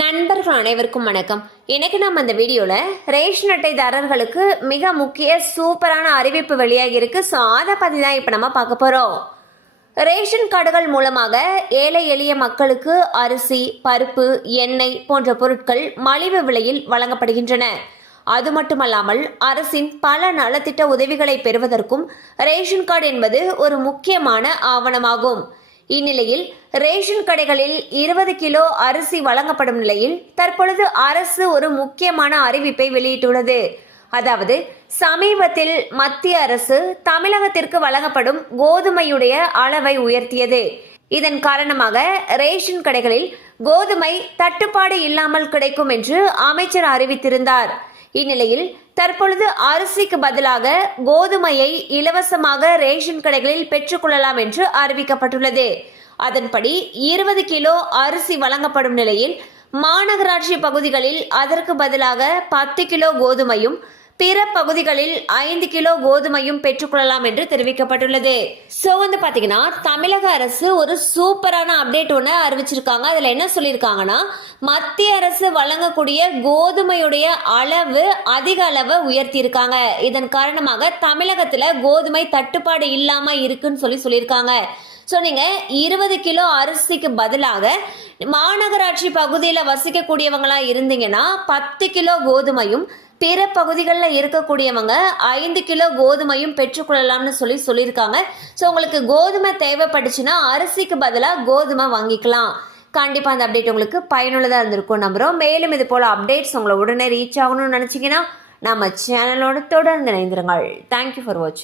நண்பர்கள் அனைவருக்கும் வணக்கம். இன்னைக்கு நம்ம இந்த வீடியோல ரேஷன் அட்டைதாரர்களுக்கு மிக முக்கிய சூப்பரான அறிவிப்பு வெளியாகி இருக்கு. ஸோ அதை பத்தி தான் இப்போ நம்ம பார்க்க போறோம். ரேஷன் கார்டுகள் மூலமாக ஏழை எளிய மக்களுக்கு அரிசி, பருப்பு, எண்ணெய் போன்ற பொருட்கள் மலிவு விலையில் வழங்கப்படுகின்றன. அது மட்டுமல்லாமல் அரசின் பல நலத்திட்ட உதவிகளை பெறுவதற்கும் ரேஷன் கார்டு என்பது ஒரு முக்கியமான ஆவணமாகும். இந்நிலையில் ரேஷன் கடைகளில் 20 கிலோ அரிசி வழங்கப்படும் நிலையில் தற்பொழுது அரசு ஒரு முக்கியமான அறிவிப்பை வெளியிட்டுள்ளது. அதாவது சமீபத்தில் மத்திய அரசு தமிழகத்திற்கு வழங்கப்படும் கோதுமையுடைய அளவை உயர்த்தியது. இதன் காரணமாக ரேஷன் கடைகளில் கோதுமை தட்டுப்பாடு இல்லாமல் கிடைக்கும் என்று அமைச்சர் அறிவித்திருந்தார். இந்நிலையில் தற்பொழுது அரிசிக்கு பதிலாக கோதுமையை இலவசமாக ரேஷன் கடைகளில் பெற்றுக்கொள்ளலாம் என்று அறிவிக்கப்பட்டுள்ளது. அதன்படி 20 கிலோ அரிசி வழங்கப்படும் நிலையில் மாநகராட்சி பகுதிகளில் அதற்கு பதிலாக 10 கிலோ கோதுமையும், பிற பகுதிகளில் 5 கிலோ கோதுமையும் பெற்றுக்கொள்ளலாம் என்று தெரிவிக்கப்பட்டுள்ளது. ஸோ பாத்தீங்கன்னா தமிழக அரசு ஒரு சூப்பரான அப்டேட் ஒன்று அறிவிச்சிருக்காங்க. அதில் என்ன சொல்லியிருக்காங்கன்னா, மத்திய அரசு வழங்கக்கூடிய கோதுமையுடைய அளவு அதிக அளவு உயர்த்தியிருக்காங்க. இதன் காரணமாக தமிழகத்தில் கோதுமை தட்டுப்பாடு இல்லாமல் இருக்குன்னு சொல்லியிருக்காங்க. ஸோ நீங்கள் 20 கிலோ அரிசிக்கு பதிலாக மாநகராட்சி பகுதியில் வசிக்கக்கூடியவங்களா இருந்தீங்கன்னா 10 கிலோ கோதுமையும், பிற பகுதிகளில் இருக்கக்கூடியவங்க 5 கிலோ கோதுமையும் பெற்றுக்கொள்ளலாம்னு சொல்லியிருக்காங்க. ஸோ உங்களுக்கு கோதுமை தேவைப்பட்டுச்சுன்னா அரிசிக்கு பதிலாக கோதுமை வாங்கிக்கலாம். கண்டிப்பாக அந்த அப்டேட் உங்களுக்கு பயனுள்ளதாக இருந்திருக்கும் நம்புகிறோம். மேலும் இது போல் அப்டேட்ஸ் உங்களை உடனே ரீச் ஆகணும்னு நினச்சிங்கன்னா நம்ம சேனலோட தொடர்ந்து இணைந்திருங்கள். தேங்க்யூ ஃபார் வாட்சிங்.